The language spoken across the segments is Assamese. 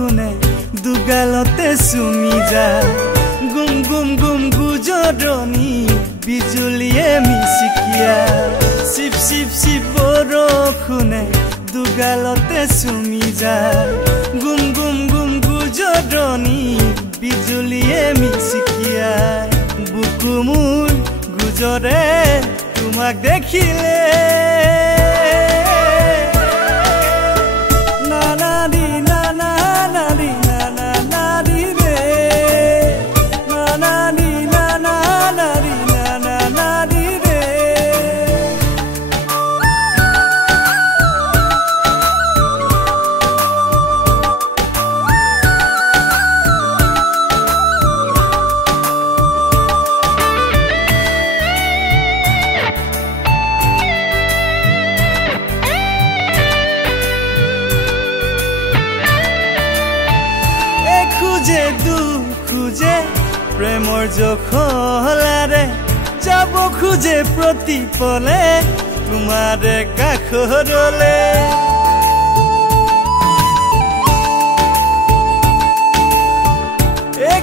বৰষুণে দুগালতে চুমি যায় গুম গুম গুম গুজৰণি বিজুলীয়ে মিচিকিয়া চিপ চিপ চিপ বৰষুণে দুগালতে চুমি যায় গুম গুম গুম গুজৰণি বিজুলীয়ে মিচিকিয়া বুকু মোৰ গুজৰে তোমাক দেখিলে খুজে প্ৰেমৰ জখলাৰে যাব খুজে প্ৰতিপলে তোমাৰে কাষৰলে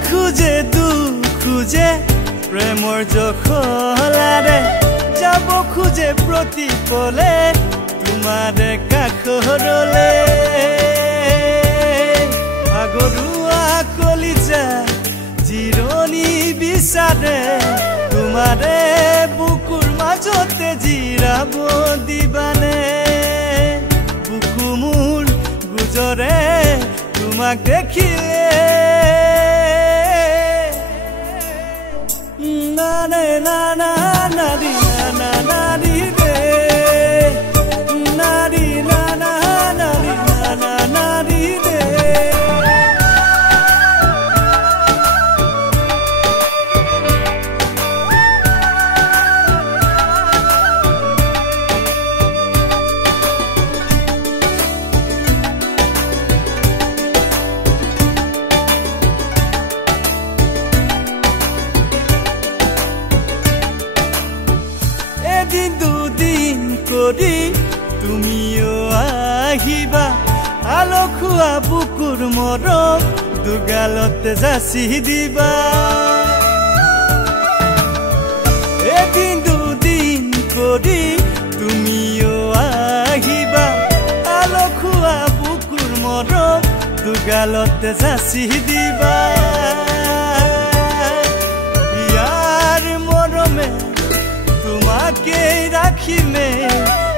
খুজে খুজে প্ৰেমৰ জখলাৰে যাব খুজে প্ৰতিপলে তোমাৰে কাষৰলে ভাগৰুৱা কলিজা জিৰণি বিচাৰে তোমাৰে বুকুৰ মাজতে জিৰাব দিবানে বুকু মোৰ গুজৰে তোমাক দেখিলে নানে নানা নাৰী নানা নাৰী ৰে নাৰী নানা নাৰী নানা নাৰী ৰে এদিন দুদিন কৰি তুমিও আহিবা আলখুৱা বুকুৰ মৰম দুগালতে যাচি দিবা এদিন দুদিন কৰি তুমিও আহিবা আলখুৱা বুকুৰ মৰম দুগালতে যাচি দিবা ইয়াৰ মৰমে তোমাকে ৰাখিমে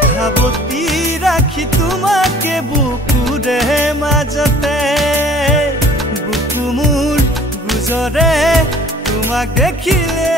ভাবতি ৰাখি তোমাকে বুকুৰে মাজতে বুকু মোৰ গুজৰে তোমাক দেখিলে